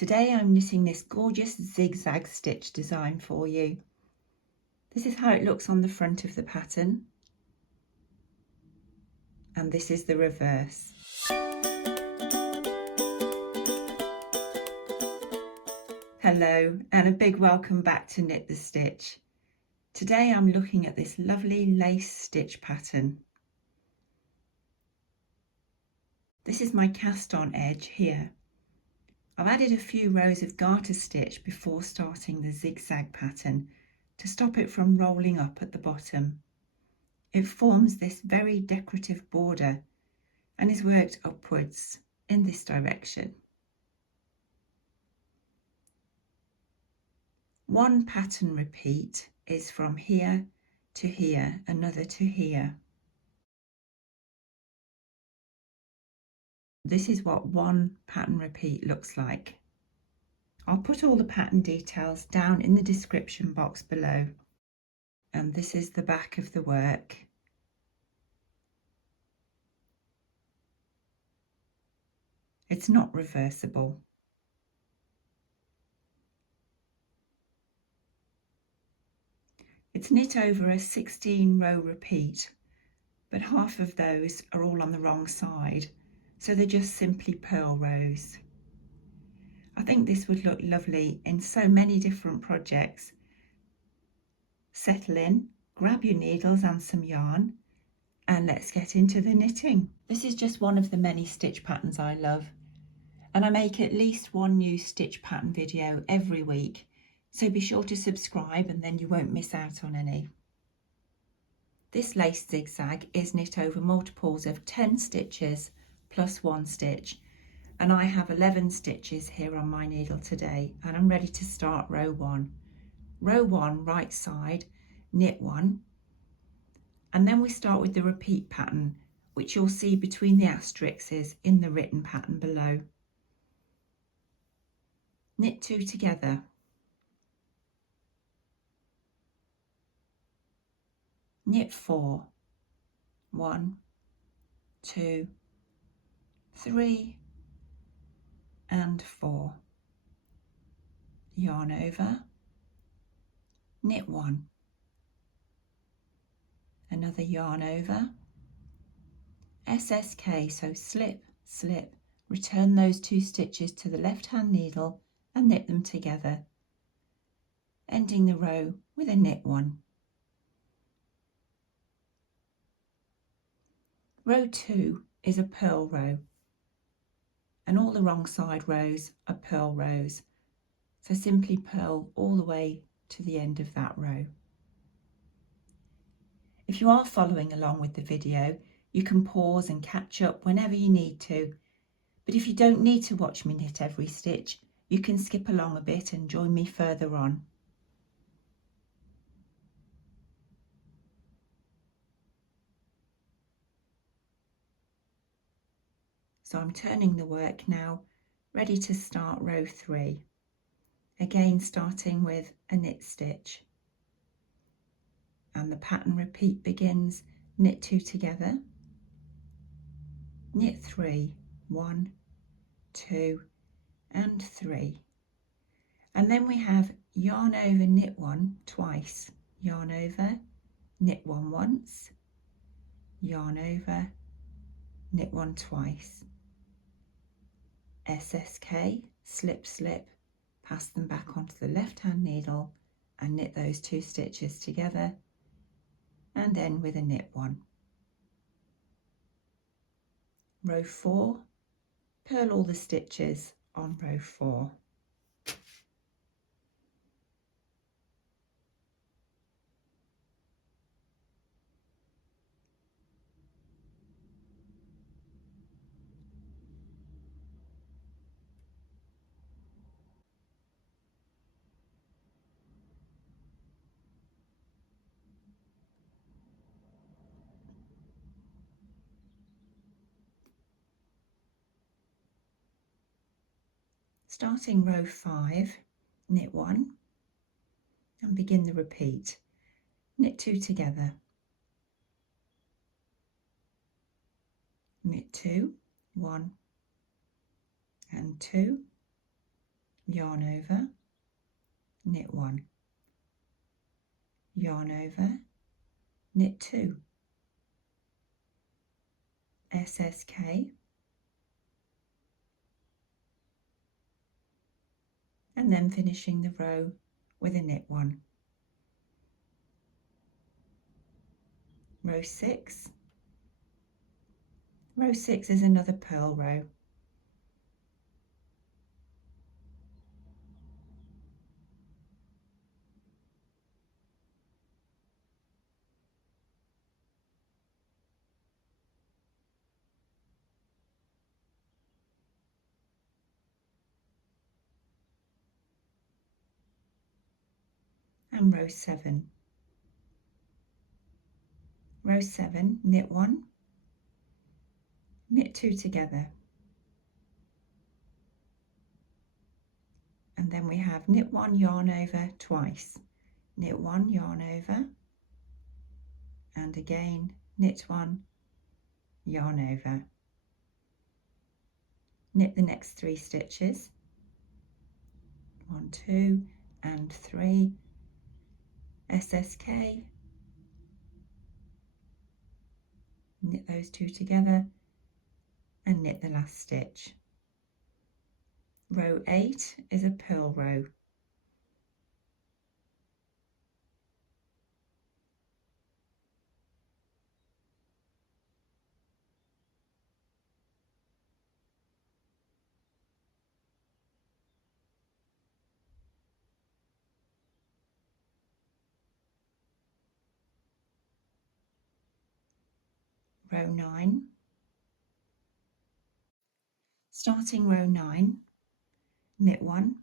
Today I'm knitting this gorgeous zigzag stitch design for you. This is how it looks on the front of the pattern, and this is the reverse. Hello and a big welcome back to Knit the Stitch. Today I'm looking at this lovely lace stitch pattern. This is my cast on edge here. I've added a few rows of garter stitch before starting the zigzag pattern to stop it from rolling up at the bottom. It forms this very decorative border and is worked upwards in this direction. One pattern repeat is from here to here, another to here. This is what one pattern repeat looks like. I'll put all the pattern details down in the description box below. And this is the back of the work. It's not reversible. It's knit over a 16-row repeat, but half of those are all on the wrong side, so they're just simply purl rows. I think this would look lovely in so many different projects. Settle in, grab your needles and some yarn, and let's get into the knitting. This is just one of the many stitch patterns I love, and I make at least one new stitch pattern video every week, so be sure to subscribe and then you won't miss out on any. This lace zigzag is knit over multiples of 10 stitches plus 1 stitch, and I have 11 stitches here on my needle today, and I'm ready to start row 1. Row 1, right side, knit 1, and then we start with the repeat pattern, which you'll see between the asterisks in the written pattern below. Knit 2 together. Knit 4. 1, 2, 3 and 4. Yarn over, knit 1. Another yarn over, SSK, so slip, slip, return those 2 stitches to the left hand needle and knit them together, ending the row with a knit 1. Row 2 is a purl row, and all the wrong side rows are purl rows, so simply purl all the way to the end of that row. If you are following along with the video, you can pause and catch up whenever you need to, but if you don't need to watch me knit every stitch, you can skip along a bit and join me further on. So I'm turning the work now, ready to start row 3. Again starting with a knit stitch. And the pattern repeat begins, knit 2 together, knit 3, 1, 2 and 3. And then we have yarn over, knit 1 twice, yarn over, knit 1 once, yarn over, knit 1 twice. SSK, slip, slip, pass them back onto the left hand needle and knit those 2 stitches together and end with a knit 1. Row 4, purl all the stitches on row 4. Starting row 5, knit 1 and begin the repeat. Knit 2 together, knit 2, 1 and 2, yarn over, knit 1, yarn over, knit 2, SSK, and then finishing the row with a knit 1. Row 6. Row 6 is another purl row. And row 7. Row 7, knit 1, knit 2 together, and then we have knit 1, yarn over twice, knit 1, yarn over, and again knit 1, yarn over. Knit the next 3 stitches, 1, 2 and 3, SSK, knit those 2 together and knit the last stitch. Row 8 is a purl row. Row 9. Starting row 9, knit 1,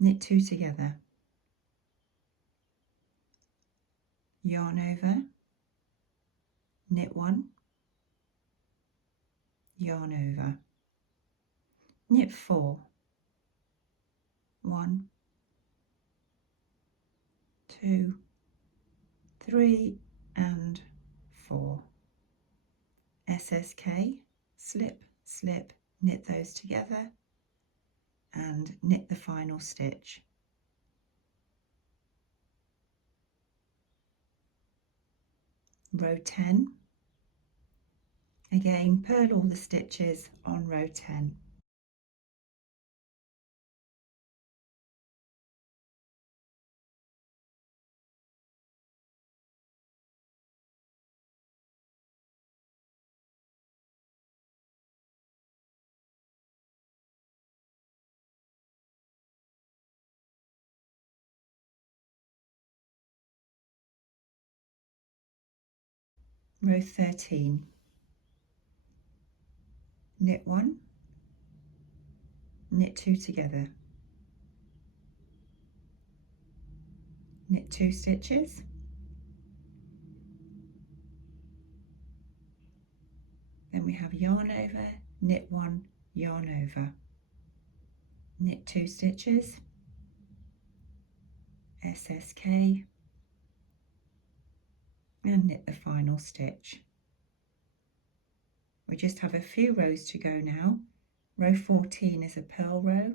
knit 2 together, yarn over, knit 1, yarn over, knit 4, 1, 2, 3 and 4, SSK, slip, slip, knit those together and knit the final stitch. Row 10, again purl all the stitches on row 10. Row 13, knit 1, knit 2 together, knit 2 stitches, then we have yarn over, knit 1, yarn over, knit 2 stitches, SSK and knit the final stitch. We just have a few rows to go now. Row 14 is a purl row.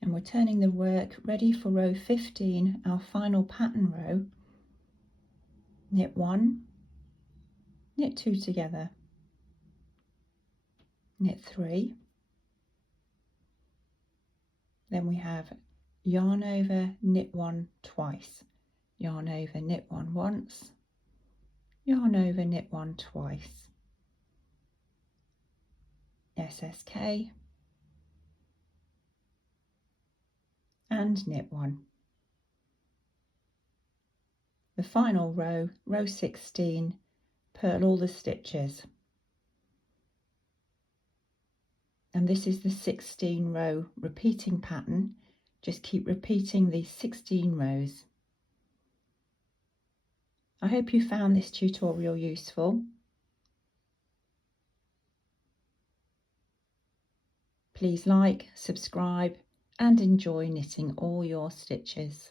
And we're turning the work ready for row 15, our final pattern row. Knit 1, knit 2 together, knit 3, then we have yarn over, knit 1 twice, yarn over, knit 1 once, yarn over, knit 1 twice, SSK and knit 1. The final row, row 16, purl all the stitches. And this is the 16 row repeating pattern. Just keep repeating these 16 rows. I hope you found this tutorial useful. Please like, subscribe and enjoy knitting all your stitches.